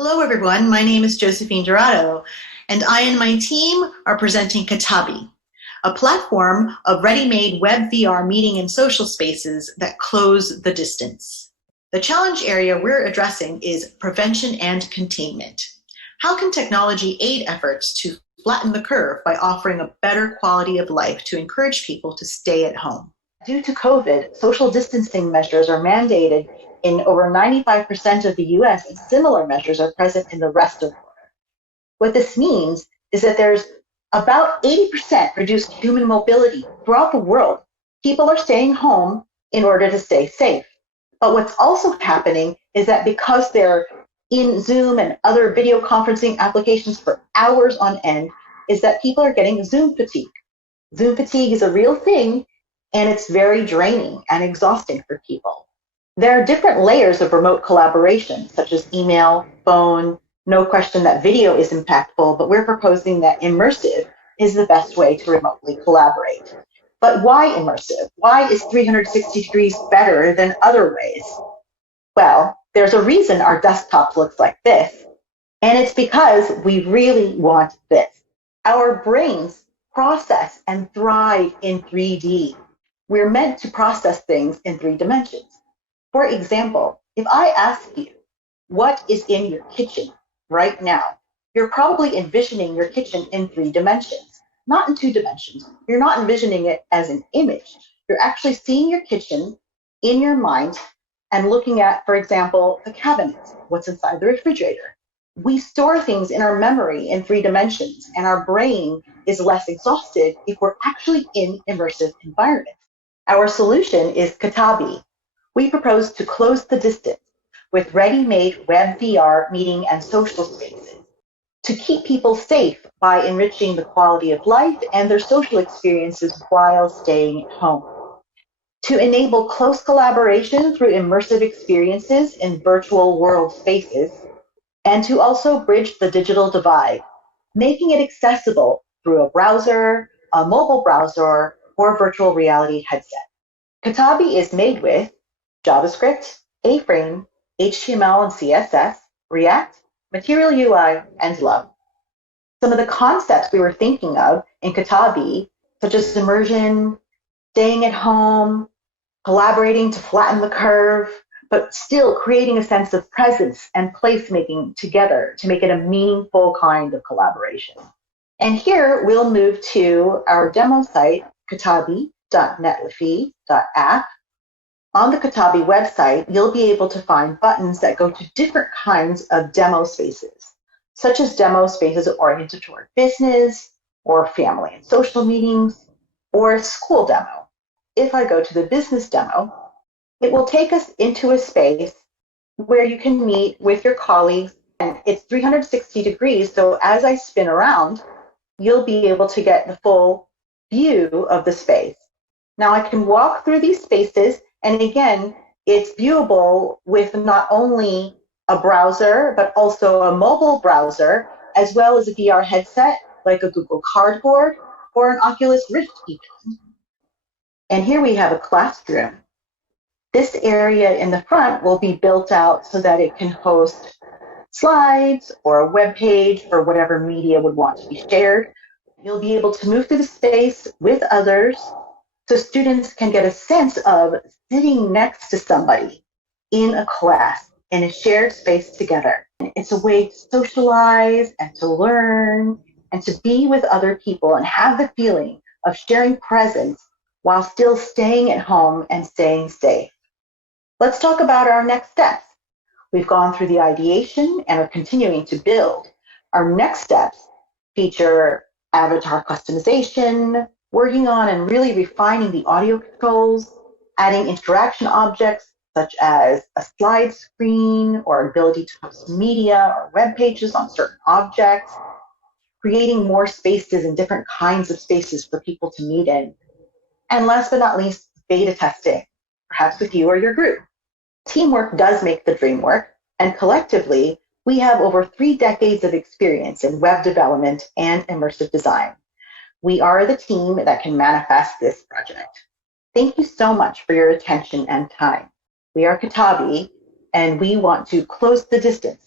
Hello, everyone. My name is Josephine Dorado, and I and my team are presenting Katabi, a platform of ready-made web VR meeting and social spaces that close the distance. The challenge area we're addressing is prevention and containment. How can technology aid efforts to flatten the curve by offering a better quality of life to encourage people to stay at home? Due to COVID, social distancing measures are mandated in over 95% of the US, and similar measures are present in the rest of the world. What this means is that there's about 80% reduced human mobility throughout the world. People are staying home in order to stay safe. But what's also happening is that because they're in Zoom and other video conferencing applications for hours on end, is that people are getting Zoom fatigue. Zoom fatigue is a real thing, and it's very draining and exhausting for people. There are different layers of remote collaboration, such as email, phone. No question that video is impactful, but we're proposing that immersive is the best way to remotely collaborate. But why immersive? Why is 360 degrees better than other ways? Well, there's a reason our desktop looks like this, and it's because we really want this. Our brains process and thrive in 3D. We're meant to process things in 3 dimensions. For example, if I ask you what is in your kitchen right now, you're probably envisioning your kitchen in 3 dimensions, not in 2 dimensions. You're not envisioning it as an image. You're actually seeing your kitchen in your mind and looking at, for example, the cabinets, what's inside the refrigerator. We store things in our memory in 3 dimensions, and our brain is less exhausted if we're actually in immersive environments. Our solution is Katabi. We propose to close the distance with ready-made web VR meeting and social spaces to keep people safe by enriching the quality of life and their social experiences while staying at home. To enable close collaboration through immersive experiences in virtual world spaces, and to also bridge the digital divide, making it accessible through a browser, a mobile browser, or virtual reality headset. Katabi is made with JavaScript, A-Frame, HTML and CSS, React, Material UI, and Love. Some of the concepts we were thinking of in Katabi, such as immersion, staying at home, collaborating to flatten the curve, but still creating a sense of presence and placemaking together to make it a meaningful kind of collaboration. And here we'll move to our demo site, katabi.netlify.app. On the Katabi website, you'll be able to find buttons that go to different kinds of demo spaces, such as demo spaces oriented toward business, or family and social meetings, or a school demo. If I go to the business demo, it will take us into a space where you can meet with your colleagues, and it's 360 degrees, so as I spin around, you'll be able to get the full view of the space. Now I can walk through these spaces, and again, it's viewable with not only a browser, but also a mobile browser, as well as a VR headset, like a Google Cardboard or an Oculus Rift even. And here we have a classroom. This area in the front will be built out so that it can host slides or a web page or whatever media would want to be shared. You'll be able to move through the space with others, so students can get a sense of sitting next to somebody in a class in a shared space together. It's a way to socialize and to learn and to be with other people and have the feeling of sharing presence while still staying at home and staying safe. Let's talk about our next steps. We've gone through the ideation and are continuing to build. Our next steps feature avatar customization, working on and really refining the audio controls, adding interaction objects such as a slide screen or ability to host media or web pages on certain objects, creating more spaces and different kinds of spaces for people to meet in. And last but not least, beta testing, perhaps with you or your group. Teamwork does make the dream work, and collectively, we have over 3 decades of experience in web development and immersive design. We are the team that can manifest this project. Thank you so much for your attention and time. We are Katabi, and we want to close the distance